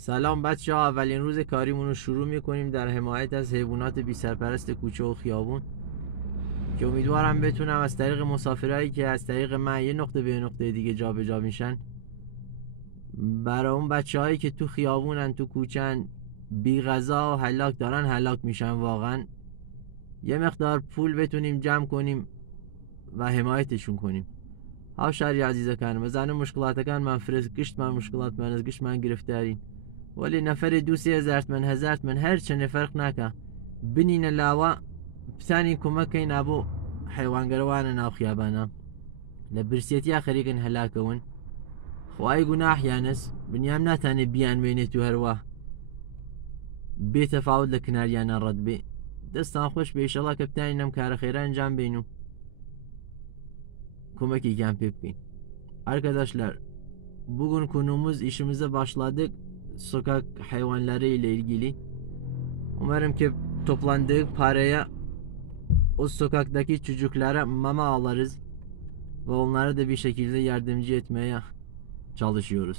سلام بچه ها، اولین روز کاریمون رو شروع میکنیم در حمایت از حیوانات بی سرپرست کوچه و خیابون که امیدوارم بتونم از طریق مسافرهایی که از طریق من یه نقطه به نقطه دیگه جابجا میشن، برای اون بچه هایی که تو خیابونن، تو کوچن، بی غذا و هلاک دارن هلاک میشن، واقعا یه مقدار پول بتونیم جمع کنیم و حمایتشون کنیم. هاوشاری عزیزەکانم، بەزانم مشکڵاتەکان من فرز گشت من مشکڵات من از گشت من گرفتارین، ولی نفری دو سێ هەزارت من هەزارت من هەر چەندێ فەرق ناکە بنینە لاوە پسانی کۆمەکەین بۆ حیوانگەرەوانە ناو خیابانە لە برسێتیا خەریکن هەلاکەون. خوای گوناحیانس بنیام ناتانێ بیان بێنێت و هەروە بێتەفاوت لە کناریانە ڕەت بێ. دەستان خۆش بێ ئیشەڵا کە بتانین ئەم کارە خێرا ئەنجام بین و kömekiyken pê bikەین. Arkadaşlar, bugün konumuz işimize başladık. Sokak hayvanları ile ilgili. Umarım ki toplandığı paraya o sokaktaki çocuklara mama alırız ve onlara da bir şekilde yardımcı etmeye çalışıyoruz.